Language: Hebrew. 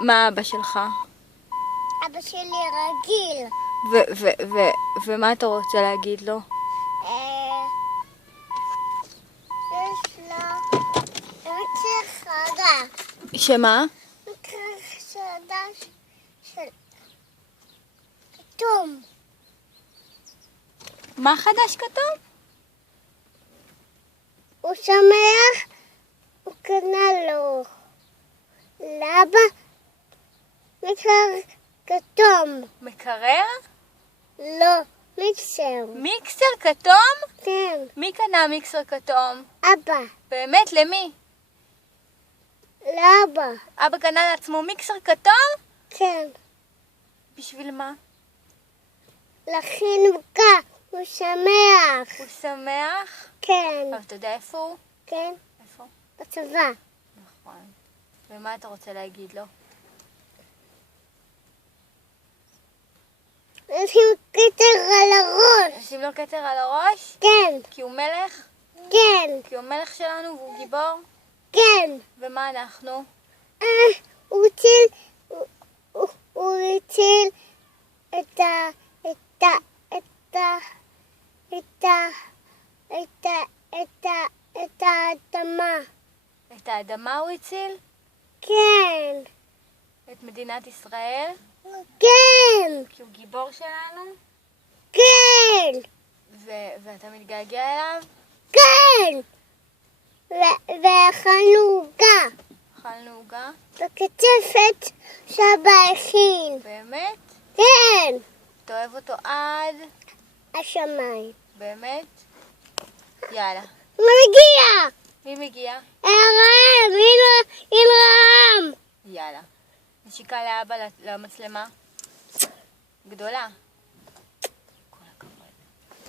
מה אבא שלך? אבא שלי רגיל. ומה אתה רוצה להגיד לו? יש לו מקרה חדש. שמה? מקרה חדש של כתום. מה חדש כתוב? הוא שמח, הוא קנה לו לאבא מקרה כתום. מקרר? לא, מיקסר. מיקסר כתום? כן, מי קנה מיקסר כתום? אבא, באמת? למי? לאבא, אבא קנה לעצמו מיקסר כתום? כן. בשביל מה? לכן הוא שמח. הוא שמח? כן, אבל אתה יודע איפה הוא? כן, איפה? בצבא. נכון. ומה אתה רוצה להגיד לו? לשים כתר על הראש. נשים לו כתר על הראש? כן, כי הוא מלך? כן, כי הוא מלך שלנו והוא גיבור? כן. ומה אנחנו? הוא הציל את האדמה. את האדמה הוא הציל? כן, את מדינת ישראל? כן, כי הוא גיבור שלנו? כן, ואתה מתגעגע אליו? כן. ואכלנו עוגה אכלנו עוגה? בקצפת שאבא הכין. באמת? כן, אתה אוהב אותו עד? השמיים. באמת? יאללה. הוא מגיע! מי מגיע? הרם, הנה רם. יאללה. נשיקה לאבא למצלמה. גדולה.